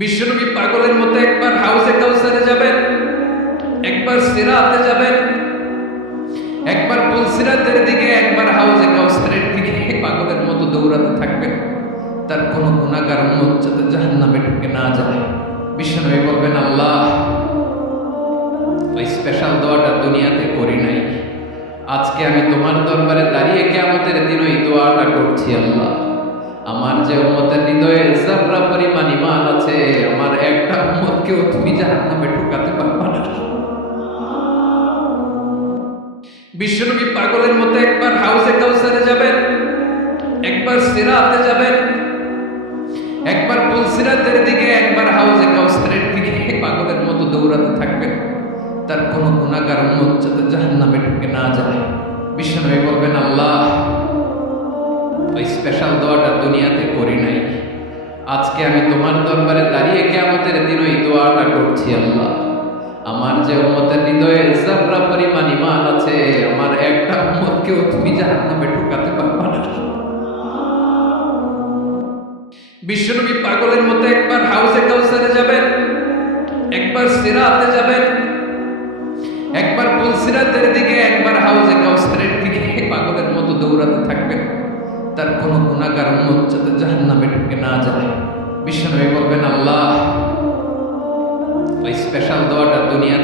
বিশ্বনবী পাগলের মতো একবার হাউজে কাউসারে যাবেন, একবার সিরাতে যাবেন, একবার পুলসিরাতের দিকে, একবার হাউজে কাউসারের দিকে পাগলের মতো দৌড়াতে থাকবেন। তার কোনো গুনাহগার উম্মত যাতে জাহান্নামে ঢুকে না যায়। বিশ্বনবী বলবেন, আল্লাহ, ওই স্পেশাল দোয়াটা দুনিয়াতে করি নাই, আজকে আমি তোমার দরবারে দাঁড়িয়ে কিয়ামতের দিন ওই দোয়াটা করছি। আল্লাহ, আমার যে উম্মতের হৃদয়ে যাররা পরিমাণ ঈমান আছে, আমার একটা উম্মতকেও তুমি জাহান্নামে ঢুকাতে পারবা না। বিশ্বনবী পাগলের মতো একবার হাউজে কাউসারে যাবেন, একবার সিরাতে যাবেন, একবার পুলসিরাতের দিকে, একবার হাউজে কাউসারের দিকে পাগলের মতো দৌড়াতে থাকবেন। তার কোনো গুনাহগার উম্মত যাতে জাহান্নামে ঢুকে না যায়। বিশ্বনবী বলবেন, আল্লাহ, ওই স্পেশাল দোয়াটা দুনিয়াতে করি নাই, আজকে আমি তোমার দরবারে দাঁড়িয়ে কিয়ামতের দিন ওই দোয়াটা করছি। আল্লাহ, আমার যে উম্মতের হৃদয়ে যাররা পরিমাণ ঈমান আছে, আমার একটা উম্মতকেও তুমি জাহান্নামে ঢুকাতে পারবা না। বিশ্বনবী পাগলের মতো একবার হাউজে কাউসারে যাবেন, একবার সিরাতে যাবেন, একবার পুলসিরাতের দিকে, একবার হাউজে কাউসারের দিকে পাগলের মতো দৌড়াতে থাকবেন। তার কোনো গুনাহগার উম্মত যাতে জাহান্নামে ঢুকে না যায়। বিশ্বনবী বলবেন, আল্লাহ, ওই স্পেশাল দোয়াটা দুনিয়া